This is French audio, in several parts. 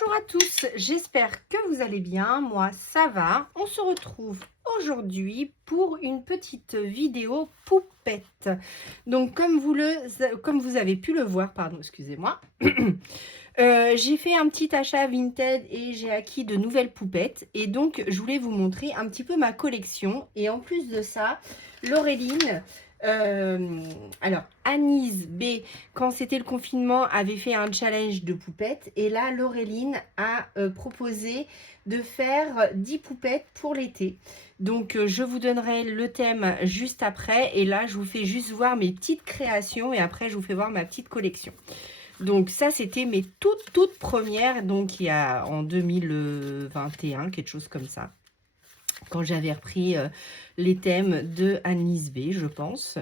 Bonjour à tous, j'espère que vous allez bien, moi ça va. On se retrouve aujourd'hui pour une petite vidéo poupette. Donc comme vous avez pu le voir, pardon, excusez-moi, j'ai fait un petit achat Vinted et j'ai acquis de nouvelles poupettes. Et donc je voulais vous montrer un petit peu ma collection. Et en plus de ça, Laureline... alors Anise B, quand c'était le confinement, avait fait un challenge de poupettes et là Laureline a proposé de faire 10 poupettes pour l'été. Donc je vous donnerai le thème juste après et là je vous fais juste voir mes petites créations et après je vous fais voir ma petite collection. Donc ça c'était mes toutes premières, donc il y a en 2021, quelque chose comme ça, quand j'avais repris les thèmes de Anise B, je pense.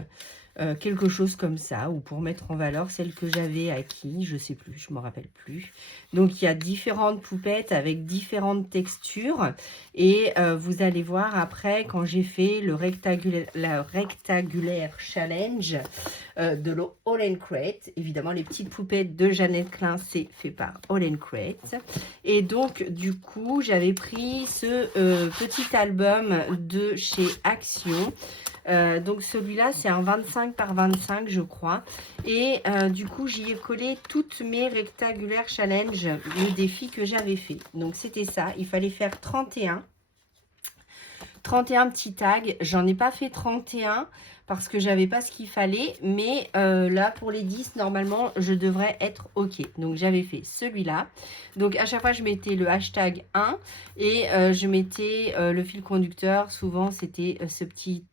Quelque chose comme ça, ou pour mettre en valeur celle que j'avais acquis, je sais plus, je me rappelle plus. Donc il y a différentes poupettes avec différentes textures et vous allez voir après quand j'ai fait le rectangulaire challenge de l'All Crate. Évidemment les petites poupettes de Jeannette Klein, c'est fait par All Crate. Et donc du coup j'avais pris ce petit album de chez Action. Donc celui-là c'est un 25 par 25 je crois et du coup j'y ai collé toutes mes rectangulaires challenge, le défi que j'avais fait. Donc c'était ça, il fallait faire 31 petits tags. J'en ai pas fait 31 parce que j'avais pas ce qu'il fallait, mais là pour les 10 normalement je devrais être ok. Donc j'avais fait celui-là, donc à chaque fois je mettais le hashtag 1 et je mettais le fil conducteur. Souvent c'était ce petit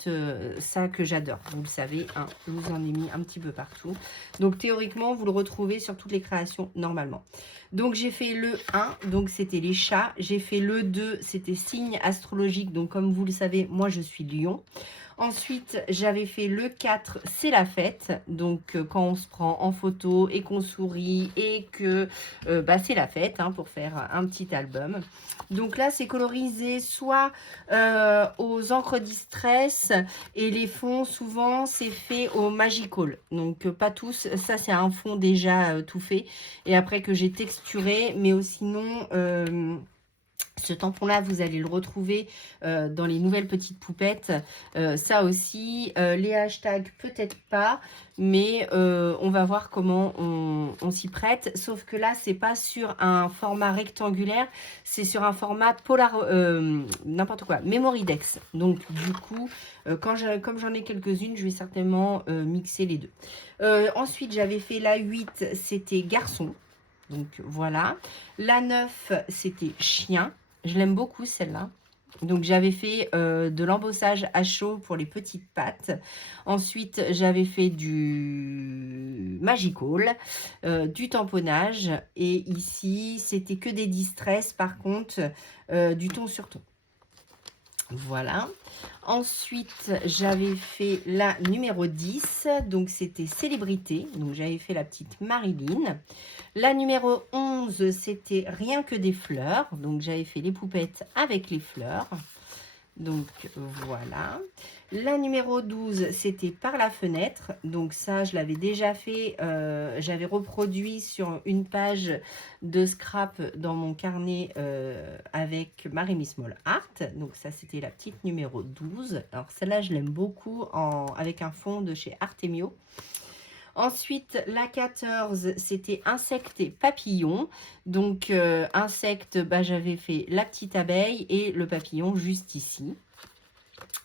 ça que j'adore, vous le savez, hein, je vous en ai mis un petit peu partout. Donc théoriquement vous le retrouvez sur toutes les créations normalement. Donc j'ai fait le 1, donc c'était les chats. J'ai fait le 2, c'était signe astrologique, donc comme vous le savez moi je suis Lion. Ensuite, j'avais fait le 4, c'est la fête. Donc, quand on se prend en photo et qu'on sourit et que c'est la fête, hein, pour faire un petit album. Donc là, c'est colorisé soit aux encres distress et les fonds, souvent, c'est fait au Magical. Donc, pas tous. Ça, c'est un fond déjà tout fait. Et après que j'ai texturé, mais sinon... ce tampon-là, vous allez le retrouver dans les nouvelles petites poupettes. Ça aussi, les hashtags, peut-être pas, mais on va voir comment on s'y prête. Sauf que là, c'est pas sur un format rectangulaire, c'est sur un format polar, n'importe quoi, Memoridex. Donc, du coup, comme j'en ai quelques-unes, je vais certainement mixer les deux. Ensuite, j'avais fait la 8, c'était garçon. Donc, voilà. La 9, c'était chien. Je l'aime beaucoup celle-là. Donc j'avais fait de l'embossage à chaud pour les petites pattes. Ensuite j'avais fait du magical, du tamponnage. Et ici c'était que des distress, par contre du ton sur ton. Voilà. Ensuite, j'avais fait la numéro 10. Donc, c'était célébrité. Donc, j'avais fait la petite Marilyn. La numéro 11, c'était rien que des fleurs. Donc, j'avais fait les poupettes avec les fleurs. Donc, voilà. La numéro 12, c'était par la fenêtre. Donc, ça, je l'avais déjà fait. J'avais reproduit sur une page de scrap dans mon carnet avec Marie Small Art. Donc, ça, c'était la petite numéro 12. Alors, celle-là, je l'aime beaucoup avec un fond de chez Artemio. Ensuite, la 14, c'était insectes et papillons. Donc, insectes, j'avais fait la petite abeille et le papillon juste ici.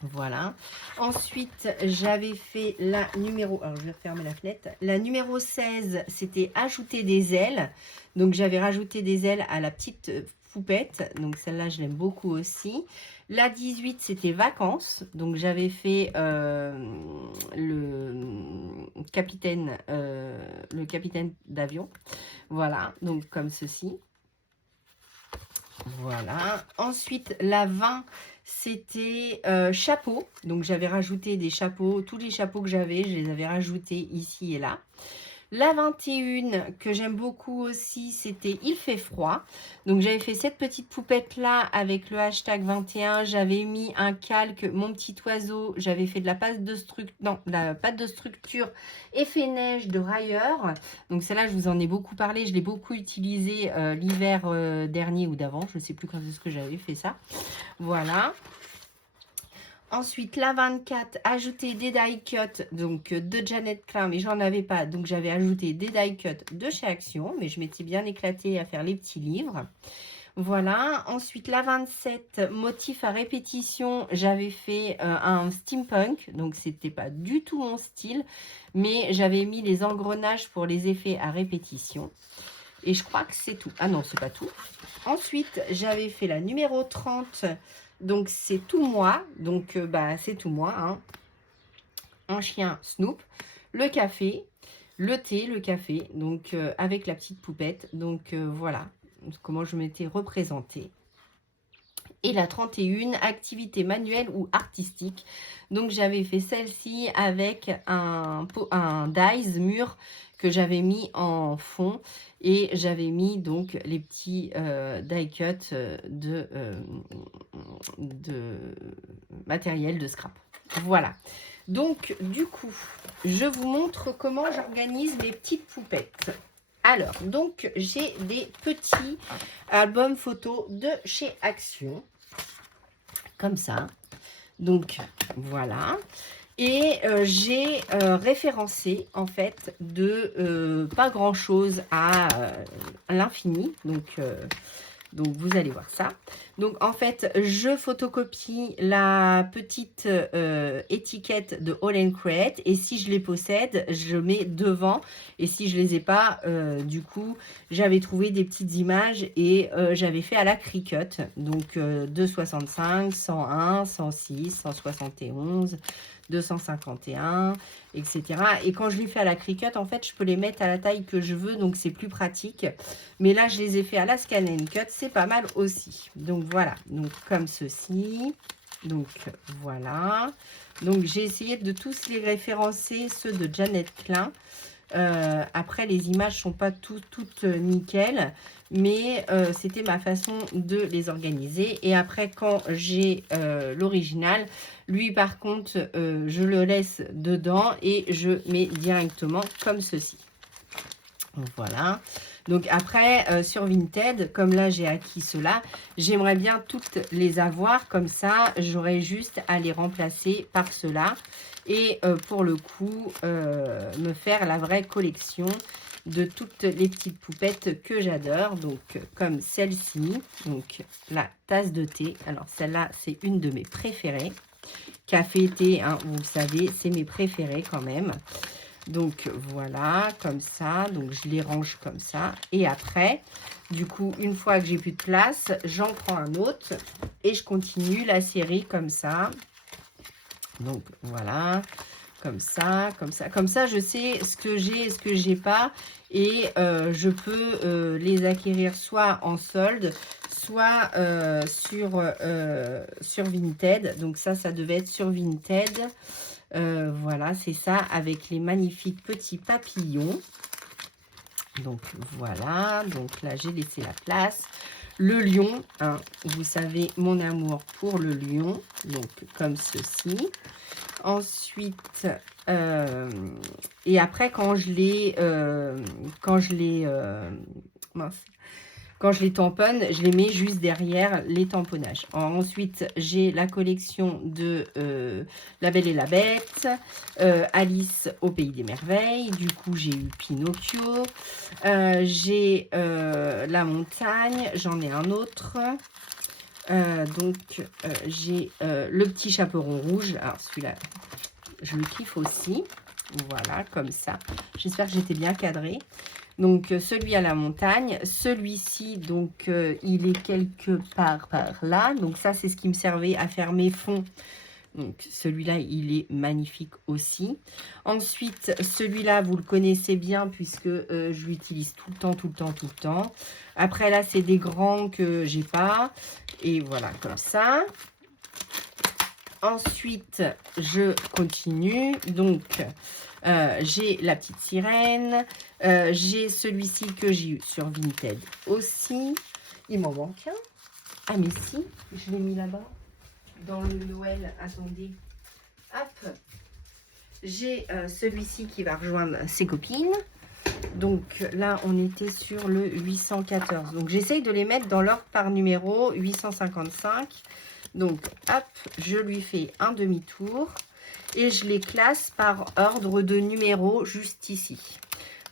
Voilà. Ensuite, j'avais fait la numéro... Alors, je vais refermer la fenêtre. La numéro 16, c'était ajouter des ailes. Donc, j'avais rajouté des ailes à la petite poupette. Donc, celle-là, je l'aime beaucoup aussi. La 18, c'était vacances. Donc, j'avais fait le capitaine d'avion. Voilà. Donc, comme ceci. Voilà. Ensuite, la 20, c'était chapeau. Donc, j'avais rajouté des chapeaux. Tous les chapeaux que j'avais, je les avais rajoutés ici et là. La 21 que j'aime beaucoup aussi, c'était Il fait froid. Donc j'avais fait cette petite poupette là avec le hashtag 21. J'avais mis un calque, mon petit oiseau. J'avais fait de la pâte de structure, non, de la pâte de structure effet neige de Rayer. Donc celle-là, je vous en ai beaucoup parlé. Je l'ai beaucoup utilisée l'hiver dernier ou d'avant. Je ne sais plus quand est-ce que j'avais fait ça. Voilà. Ensuite, la 24, ajouter des die cuts donc de Janet Klein, mais j'en avais pas. Donc, j'avais ajouté des die cuts de chez Action, mais je m'étais bien éclatée à faire les petits livres. Voilà. Ensuite, la 27, motif à répétition, j'avais fait un steampunk. Donc, c'était pas du tout mon style, mais j'avais mis les engrenages pour les effets à répétition. Et je crois que c'est tout. Ah non, c'est pas tout. Ensuite, j'avais fait la numéro 30. Donc, c'est tout moi. Donc, c'est tout moi. Hein. Un chien Snoop. Le café. Le thé, le café. Donc, avec la petite poupette. Donc, voilà comment je m'étais représentée. Et la 31, activité manuelle ou artistique. Donc, j'avais fait celle-ci avec un dies mur que j'avais mis en fond. Et j'avais mis donc les petits die cut de matériel de scrap. Voilà. Donc, du coup, je vous montre comment j'organise mes petites poupettes. Alors, donc, j'ai des petits albums photos de chez Action. Comme ça. Donc, voilà. Et j'ai référencé, en fait, de pas grand-chose à l'infini. Donc, vous allez voir ça. Donc, en fait, je photocopie la petite étiquette de All & Create. Et si je les possède, je mets devant. Et si je les ai pas, du coup, j'avais trouvé des petites images et j'avais fait à la Cricut. Donc, 265, 101, 106, 171... 251, etc. Et quand je les fais à la Cricut, en fait, je peux les mettre à la taille que je veux, donc c'est plus pratique. Mais là, je les ai fait à la Scan & Cut, c'est pas mal aussi. Donc voilà, donc comme ceci. Donc voilà. Donc j'ai essayé de tous les référencer, ceux de Janet Klein. Après, les images sont pas toutes nickel, mais c'était ma façon de les organiser. Et après, quand j'ai l'original, lui, par contre, je le laisse dedans et je mets directement comme ceci. Voilà. Donc après, sur Vinted, comme là, j'ai acquis cela, j'aimerais bien toutes les avoir. Comme ça, j'aurais juste à les remplacer par cela. Et pour le coup, me faire la vraie collection de toutes les petites poupettes que j'adore. Donc, comme celle-ci, donc la tasse de thé. Alors, celle-là, c'est une de mes préférées. Café, thé, hein, vous le savez, c'est mes préférés quand même. Donc, voilà, comme ça. Donc, je les range comme ça. Et après, du coup, une fois que j'ai plus de place, j'en prends un autre. Et je continue la série comme ça. Donc, voilà. Comme ça, comme ça. Comme ça, je sais ce que j'ai et ce que j'ai pas. Et je peux les acquérir soit en solde, soit sur Vinted. Donc ça devait être sur Vinted. Voilà, c'est ça, avec les magnifiques petits papillons. Donc voilà, donc là j'ai laissé la place. Le lion, hein, vous savez mon amour pour le lion, donc comme ceci. Ensuite, et après quand je les tamponne, je les mets juste derrière les tamponnages. Ensuite, j'ai la collection de La Belle et la Bête, Alice au Pays des Merveilles. Du coup, j'ai eu Pinocchio. J'ai La Montagne. J'en ai un autre. J'ai Le Petit Chaperon Rouge. Alors, celui-là, je le kiffe aussi. Voilà, comme ça. J'espère que j'étais bien cadrée. Donc, celui à la montagne. Celui-ci, donc, il est quelque part par là. Donc, ça, c'est ce qui me servait à faire mes fonds. Donc, celui-là, il est magnifique aussi. Ensuite, celui-là, vous le connaissez bien puisque je l'utilise tout le temps, tout le temps, tout le temps. Après, là, c'est des grands que j'ai pas. Et voilà, comme ça. Ensuite, je continue. Donc, j'ai la petite sirène. J'ai celui-ci que j'ai eu sur Vinted aussi. Il m'en manque un. Ah, mais si, je l'ai mis là-bas. Dans le Noël. Attendez. Hop. J'ai celui-ci qui va rejoindre ses copines. Donc là, on était sur le 814. Donc, j'essaye de les mettre dans l'ordre par numéro 855. Donc, hop, je lui fais un demi-tour et je les classe par ordre de numéro juste ici.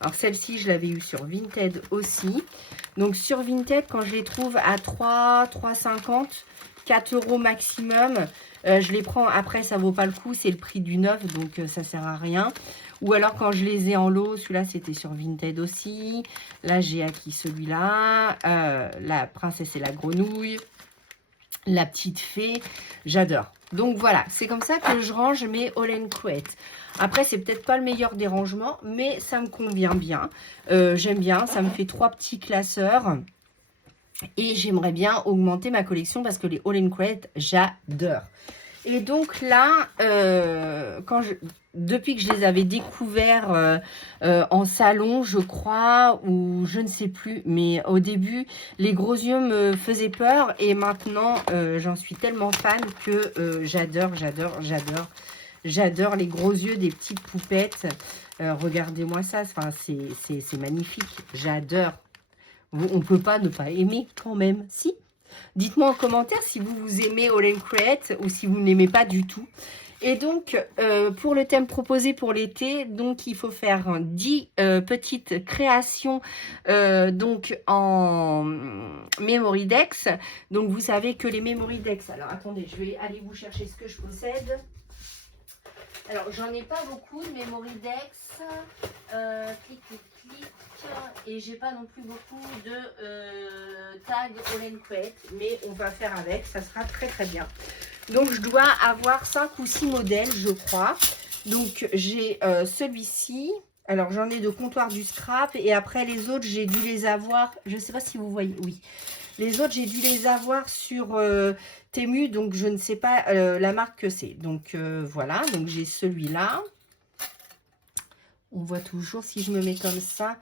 Alors, celle-ci, je l'avais eu sur Vinted aussi. Donc, sur Vinted, quand je les trouve à 3, 3,50, 4 euros maximum, je les prends. Après, ça vaut pas le coup. C'est le prix du neuf, donc ça sert à rien. Ou alors, quand je les ai en lot, celui-là, c'était sur Vinted aussi. Là, j'ai acquis celui-là. La princesse et la grenouille. La petite fée, j'adore. Donc voilà, c'est comme ça que je range mes All & Couette. Après, c'est peut-être pas le meilleur des rangements, mais ça me convient bien. J'aime bien, ça me fait 3 petits classeurs. Et j'aimerais bien augmenter ma collection parce que les All & Couette, j'adore. Et donc là, depuis que je les avais découverts en salon, je crois, ou je ne sais plus, mais au début, les gros yeux me faisaient peur et maintenant, j'en suis tellement fan que j'adore les gros yeux des petites poupettes. Regardez-moi ça, enfin, c'est magnifique, j'adore. On ne peut pas ne pas aimer quand même, si. Dites-moi en commentaire si vous aimez All & Couette ou si vous n'aimez pas du tout. Et donc, pour le thème proposé pour l'été, donc il faut faire 10 petites créations donc en Memory Dex. Donc, vous savez que les Memory Dex... Alors, attendez, je vais aller vous chercher ce que je possède. Alors, j'en ai pas beaucoup de Memory Dex. Clic, clic, clic. Et j'ai pas non plus beaucoup de tags All & Couette, mais on va faire avec, ça sera très très bien. Donc je dois avoir 5 ou 6 modèles, je crois. Donc j'ai celui-ci. Alors j'en ai de comptoir du scrap et après les autres j'ai dû les avoir, je sais pas si vous voyez, oui. Les autres j'ai dû les avoir sur Temu, donc je ne sais pas la marque que c'est. Donc voilà, donc j'ai celui-là. On voit toujours si je me mets comme ça.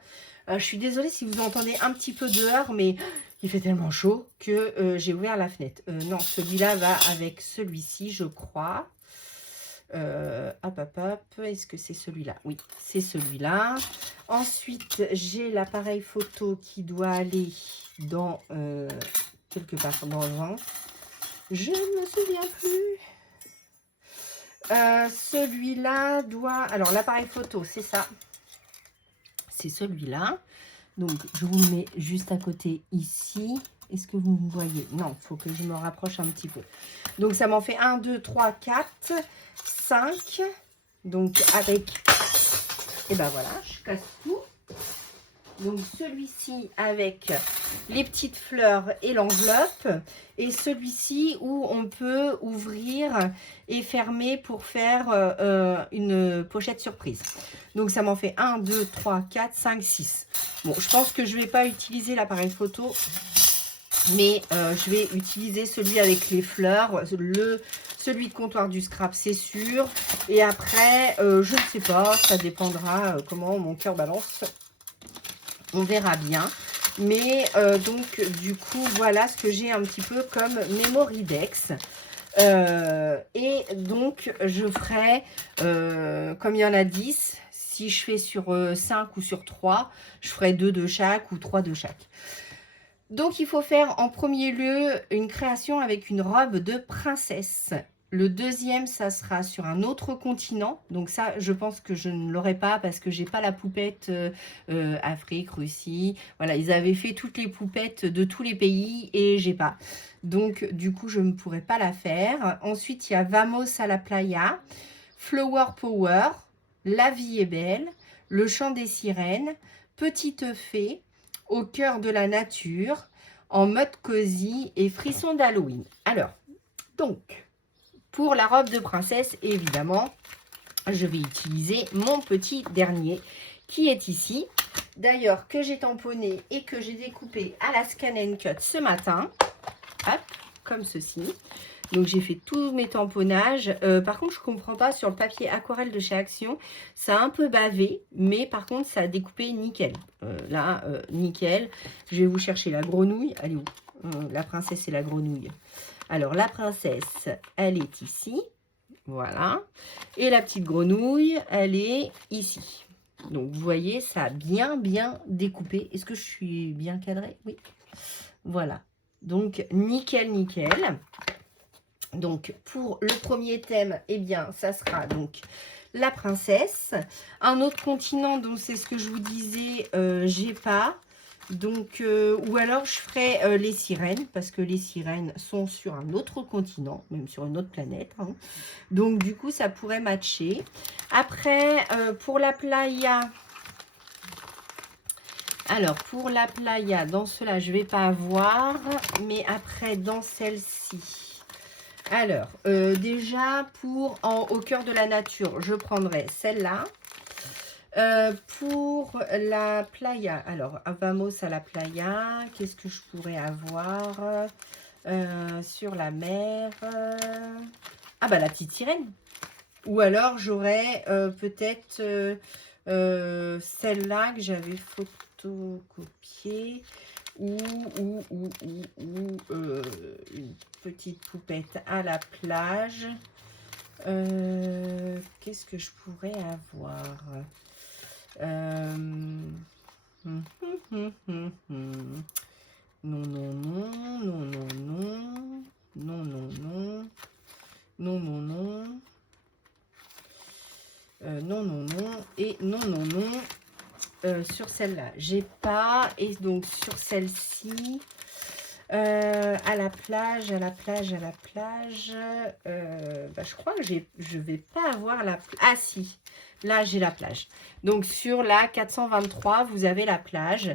Je suis désolée si vous entendez un petit peu dehors, mais il fait tellement chaud que j'ai ouvert la fenêtre. Non, celui-là va avec celui-ci, je crois. Hop, hop, hop. Est-ce que c'est celui-là? Oui, c'est celui-là. Ensuite, j'ai l'appareil photo qui doit aller dans quelque part dans le vent. Je ne me souviens plus. Celui-là doit... Alors, l'appareil photo, c'est ça. C'est celui-là. Donc, je vous le mets juste à côté ici. Est-ce que vous me voyez? Non, il faut que je me rapproche un petit peu. Donc, ça m'en fait 1, 2, 3, 4, 5. Donc, avec... Et ben voilà, je casse tout. Donc, celui-ci avec les petites fleurs et l'enveloppe. Et celui-ci où on peut ouvrir et fermer pour faire une pochette surprise. Donc, ça m'en fait 1, 2, 3, 4, 5, 6. Bon, je pense que je ne vais pas utiliser l'appareil photo. Mais je vais utiliser celui avec les fleurs. Celui de comptoir du scrap, c'est sûr. Et après, je ne sais pas. Ça dépendra comment mon cœur balance. On verra bien. Mais donc, du coup, voilà ce que j'ai un petit peu comme Memory Dex. Et donc, je ferai, comme il y en a 10, si je fais sur 5 ou sur 3, je ferai 2 de chaque ou 3 de chaque. Donc, il faut faire en premier lieu une création avec une robe de princesse. Le deuxième, ça sera sur un autre continent. Donc ça, je pense que je ne l'aurai pas parce que j'ai pas la poupette Afrique, Russie. Voilà, ils avaient fait toutes les poupettes de tous les pays et j'ai pas. Donc, du coup, je ne pourrai pas la faire. Ensuite, il y a Vamos a la Playa, Flower Power, La vie est belle, Le chant des sirènes, Petite fée, Au cœur de la nature, En mode cosy et Frisson d'Halloween. Alors, donc... Pour la robe de princesse, évidemment, je vais utiliser mon petit dernier qui est ici. D'ailleurs, que j'ai tamponné et que j'ai découpé à la Scan & Cut ce matin. Hop, comme ceci. Donc j'ai fait tous mes tamponnages. Par contre, je comprends pas sur le papier aquarelle de chez Action. Ça a un peu bavé, mais par contre, ça a découpé nickel. Là, nickel. Je vais vous chercher la grenouille. Elle est où? La princesse et la grenouille. Alors, la princesse, elle est ici. Voilà. Et la petite grenouille, elle est ici. Donc, vous voyez, ça a bien découpé. Est-ce que je suis bien cadrée? Oui. Voilà. Donc, nickel, nickel. Donc, pour le premier thème, eh bien, ça sera donc la princesse. Un autre continent, donc c'est ce que je vous disais, j'ai pas. Donc, ou alors je ferai les sirènes, parce que les sirènes sont sur un autre continent, même sur une autre planète. Hein. Donc, du coup, ça pourrait matcher. Après, pour la playa... Alors, pour la playa, dans cela, je ne vais pas avoir. Mais après, dans celle-ci... Alors, déjà, au cœur de la nature, je prendrai celle-là. Pour la playa, alors, vamos à la playa. Qu'est-ce que je pourrais avoir sur la mer? Ah, bah, la petite sirène. Ou alors, j'aurais peut-être celle-là que j'avais photocopiée. Ou une petite poupette à la plage. Qu'est-ce que je pourrais avoir? Non, non, non. Non, non, non. Non, non, non. Non, non, non. Non, non, non. Non, non, non. Et non, non, non. Sur celle-là, j'ai pas. Et donc, sur celle-ci... à la plage, à la plage, à la plage. Bah, je crois que je vais pas avoir la... Ah si, là j'ai la plage. Donc sur la 423, vous avez la plage.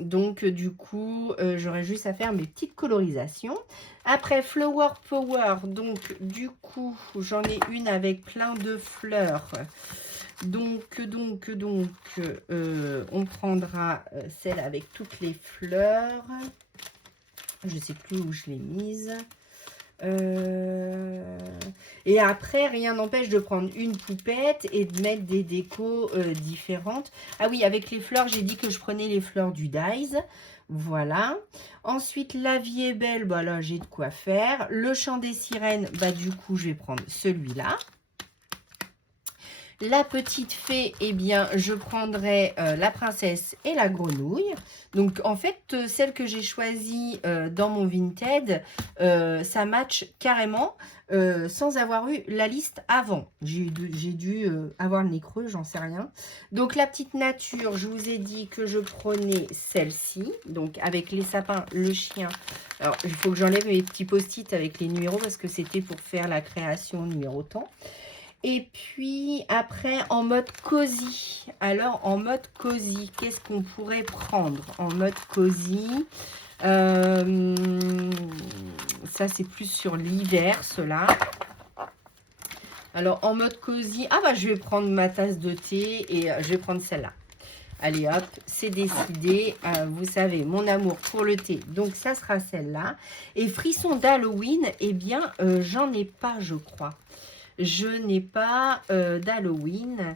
Donc du coup, j'aurais juste à faire mes petites colorisations. Après, Flower Power. Donc du coup, j'en ai une avec plein de fleurs. Donc, on prendra celle avec toutes les fleurs. Je ne sais plus où je l'ai mise. Et après, rien n'empêche de prendre une poupette et de mettre des décos différentes. Ah oui, avec les fleurs, j'ai dit que je prenais les fleurs du Dies. Voilà. Ensuite, la vie est belle. Bah là, j'ai de quoi faire. Le chant des sirènes, bah du coup, je vais prendre celui-là. La petite fée, eh bien, je prendrai la princesse et la grenouille. Donc, en fait, celle que j'ai choisie dans mon Vinted, ça match carrément sans avoir eu la liste avant. J'ai dû avoir le nez creux, j'en sais rien. Donc, la petite nature, je vous ai dit que je prenais celle-ci. Donc, avec les sapins, le chien. Alors, il faut que j'enlève mes petits post-it avec les numéros parce que c'était pour faire la création numéro temps. Et puis après, en mode cosy. Alors, en mode cosy, qu'est-ce qu'on pourrait prendre en mode cosy? Ça, c'est plus sur l'hiver, cela. Alors, en mode cosy, ah bah, je vais prendre ma tasse de thé et je vais prendre celle-là. Allez hop, c'est décidé. Vous savez, mon amour pour le thé. Donc, ça sera celle-là. Et frisson d'Halloween, eh bien, j'en ai pas, je crois. Je n'ai pas d'Halloween.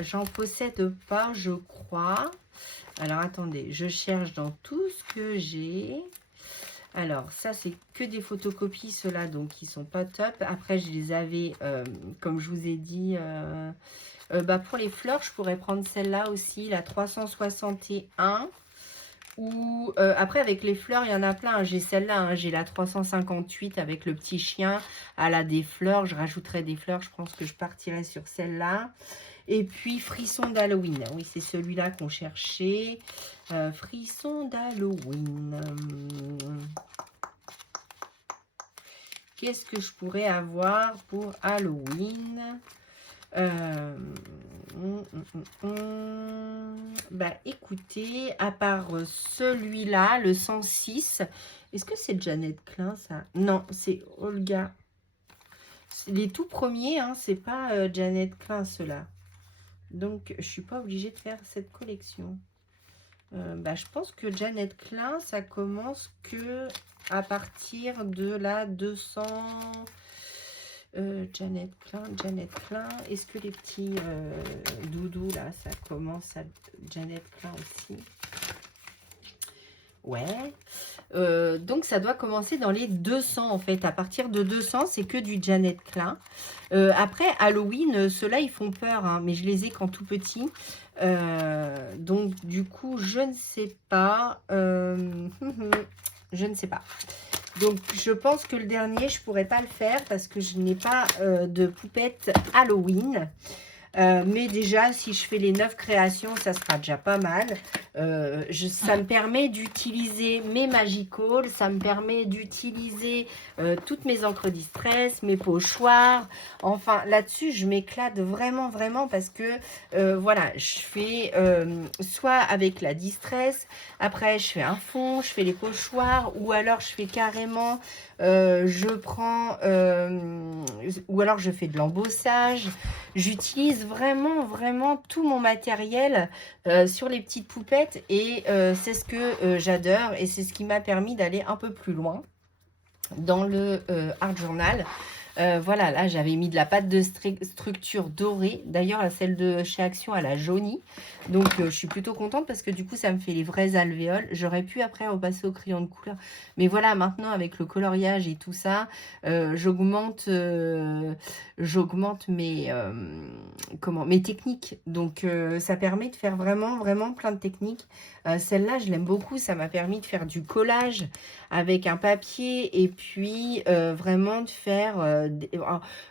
J'en possède pas, je crois. Alors, attendez, je cherche dans tout ce que j'ai. Alors, ça, c'est que des photocopies, ceux-là, donc ils sont pas top. Après, je les avais, comme je vous ai dit, bah, pour les fleurs, je pourrais prendre celle-là aussi, la 361. Ou après avec les fleurs, il y en a plein. J'ai celle-là, hein, j'ai la 358 avec le petit chien. Elle a des fleurs, je rajouterai des fleurs. Je pense que je partirai sur celle-là. Et puis frisson d'Halloween. Oui, c'est celui-là qu'on cherchait. Frisson d'Halloween. Qu'est-ce que je pourrais avoir pour Halloween? Bah écoutez, à part celui-là, le 106, est-ce que c'est Jeannette Klein ça? Non, c'est Olga. Les tout premiers, hein, c'est pas Jeannette Klein ceux-là. Donc je suis pas obligée de faire cette collection. Je pense que Jeannette Klein, ça commence que à partir de la 200... Jeannette Klein. Est-ce que les petits doudous, là, ça commence à Jeannette Klein aussi? Ouais. Donc, ça doit commencer dans les 200, en fait. À partir de 200, c'est que du Jeannette Klein. Après, Halloween, ceux-là, ils font peur, hein, mais je les ai quand tout petits. Donc, du coup, je ne sais pas. Je ne sais pas. Donc, je pense que le dernier, je ne pourrais pas le faire parce que je n'ai pas de poupette Halloween. Mais déjà, si je fais les 9 créations, ça sera déjà pas mal. Ça me permet d'utiliser mes Magical, ça me permet d'utiliser toutes mes encres distress, mes pochoirs. Enfin, là-dessus, je m'éclate vraiment, vraiment parce que, voilà, je fais soit avec la distress, après je fais un fond, je fais les pochoirs, ou alors je fais carrément, je prends, ou alors je fais de l'embossage. J'utilise vraiment, vraiment tout mon matériel sur les petites poupettes et c'est ce que j'adore et c'est ce qui m'a permis d'aller un peu plus loin dans le Art Journal. Voilà, là j'avais mis de la pâte de structure dorée. D'ailleurs, celle de chez Action, elle a jauni. Donc je suis plutôt contente parce que du coup, ça me fait les vrais alvéoles. J'aurais pu après repasser au crayon de couleur. Mais voilà, maintenant avec le coloriage et tout ça, j'augmente mes techniques. Donc ça permet de faire vraiment, vraiment plein de techniques. Celle-là, je l'aime beaucoup. Ça m'a permis de faire du collage avec un papier et puis vraiment de faire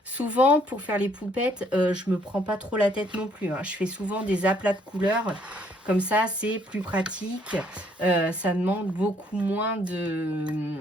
souvent pour faire les poupettes je me prends pas trop la tête non plus, hein. Je fais souvent des aplats de couleurs comme ça, c'est plus pratique, ça demande beaucoup moins de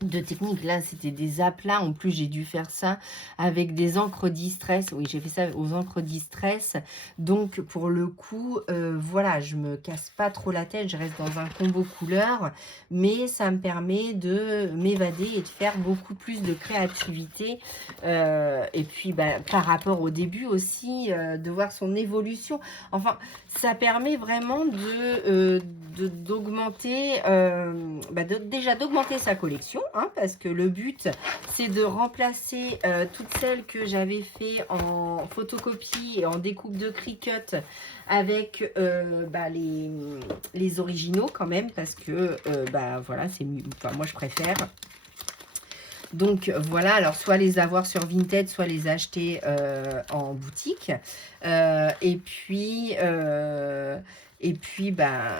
technique. Là, c'était des aplats. En plus, j'ai dû faire ça avec des encres distress. Oui, j'ai fait ça aux encres distress. Donc, pour le coup, voilà, je me casse pas trop la tête. Je reste dans un combo couleur. Mais ça me permet de m'évader et de faire beaucoup plus de créativité. Et puis, par rapport au début aussi, de voir son évolution. Enfin, ça permet vraiment d'augmenter, déjà d'augmenter sa collection. Hein, parce que le but, c'est de remplacer toutes celles que j'avais fait en photocopie et en découpe de Cricut avec les originaux quand même, parce que voilà, c'est mieux. Enfin, moi, je préfère. Donc voilà, alors soit les avoir sur Vinted, soit les acheter en boutique. Et puis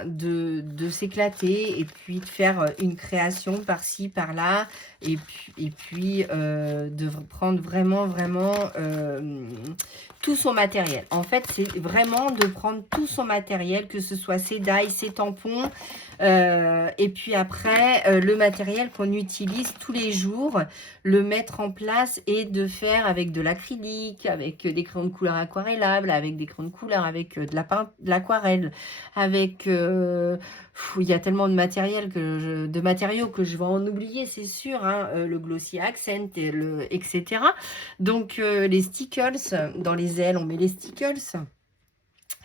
de s'éclater et puis de faire une création par-ci, par-là. Et puis de prendre vraiment, vraiment tout son matériel. En fait, c'est vraiment de prendre tout son matériel, que ce soit ses die, ses tampons, et puis après, le matériel qu'on utilise tous les jours, le mettre en place et de faire avec de l'acrylique, avec des crayons de couleur aquarellables, avec des crayons de couleur, avec de l'aquarelle, avec... il y a tellement de matériel de matériaux que je vais en oublier, c'est sûr, hein, le glossy accent, etc. Donc, les stickers, dans les ailes, on met les stickers.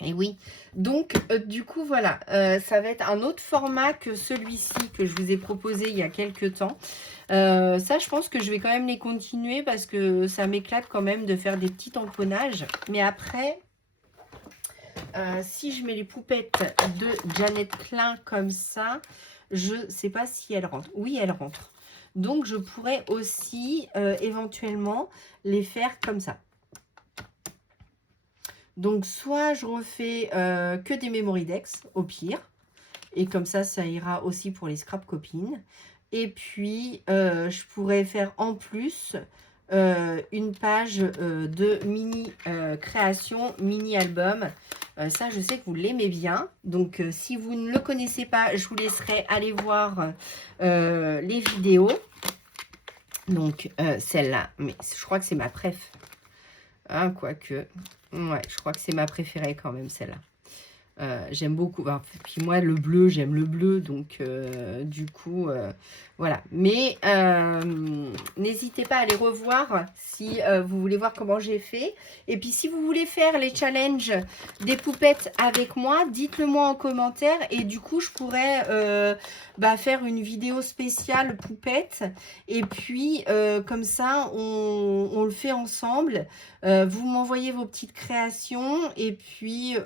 Et oui, donc du coup voilà, ça va être un autre format que celui-ci que je vous ai proposé il y a quelques temps. Ça, je pense que je vais quand même les continuer parce que ça m'éclate quand même de faire des petits tamponnages. Mais après, si je mets les poupettes de Jeannette Klein comme ça, je ne sais pas si elles rentrent. Oui, elles rentrent. Donc, je pourrais aussi éventuellement les faire comme ça. Donc, soit je refais que des Memory Dex, au pire. Et comme ça, ça ira aussi pour les scrap copines. Et puis, je pourrais faire en plus une page de mini création, mini album. Ça, je sais que vous l'aimez bien. Donc, si vous ne le connaissez pas, je vous laisserai aller voir les vidéos. Donc, celle-là, mais je crois que c'est ma préf. Hein, quoique, ouais, je crois que c'est ma préférée quand même, celle-là. J'aime beaucoup. Enfin, puis moi, le bleu, j'aime le bleu. Donc, du coup, voilà. Mais n'hésitez pas à aller revoir si vous voulez voir comment j'ai fait. Et puis, si vous voulez faire les challenges des poupettes avec moi, dites-le moi en commentaire. Et du coup, je pourrais faire une vidéo spéciale poupette. Et puis, comme ça, on le fait ensemble. Vous m'envoyez vos petites créations. Et puis,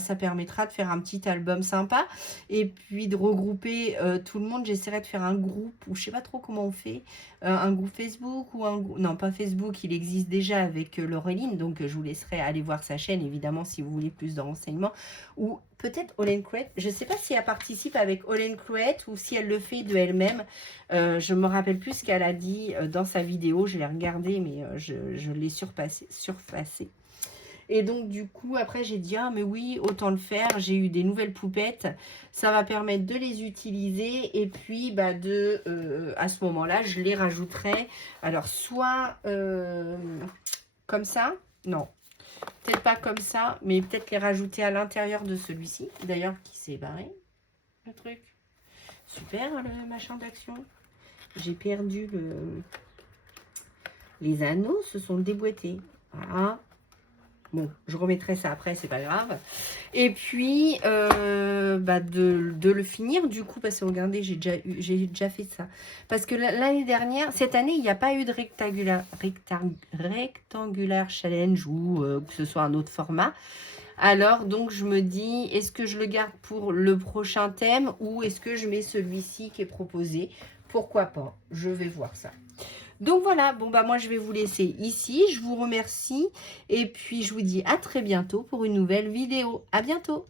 ça permettra de faire un petit album sympa et puis de regrouper tout le monde. J'essaierai de faire un groupe ou je sais pas trop comment on fait, un groupe Facebook ou non pas Facebook, il existe déjà avec Laureline, donc je vous laisserai aller voir sa chaîne évidemment si vous voulez plus de renseignements, ou peut-être All Create. Je sais pas si elle participe avec All Create ou si elle le fait de elle-même. Je me rappelle plus ce qu'elle a dit dans sa vidéo, je l'ai regardé mais je l'ai surpassé. Et donc, du coup, après, j'ai dit, ah, mais oui, autant le faire. J'ai eu des nouvelles poupettes. Ça va permettre de les utiliser. Et puis, à ce moment-là, je les rajouterai. Alors, soit comme ça. Non, peut-être pas comme ça. Mais peut-être les rajouter à l'intérieur de celui-ci. D'ailleurs, qui s'est barré, le truc. Super, le machin d'action. J'ai perdu les anneaux se sont déboîtés. Voilà. Bon, je remettrai ça après, c'est pas grave. Et puis, de le finir, du coup, parce que regardez, j'ai déjà fait ça. Parce que l'année dernière, cette année, il n'y a pas eu de rectangulaire challenge ou que ce soit un autre format. Alors, donc, je me dis, est-ce que je le garde pour le prochain thème ou est-ce que je mets celui-ci qui est proposé? Pourquoi pas? Je vais voir ça. Donc voilà, bon moi je vais vous laisser ici, je vous remercie et puis je vous dis à très bientôt pour une nouvelle vidéo. À bientôt!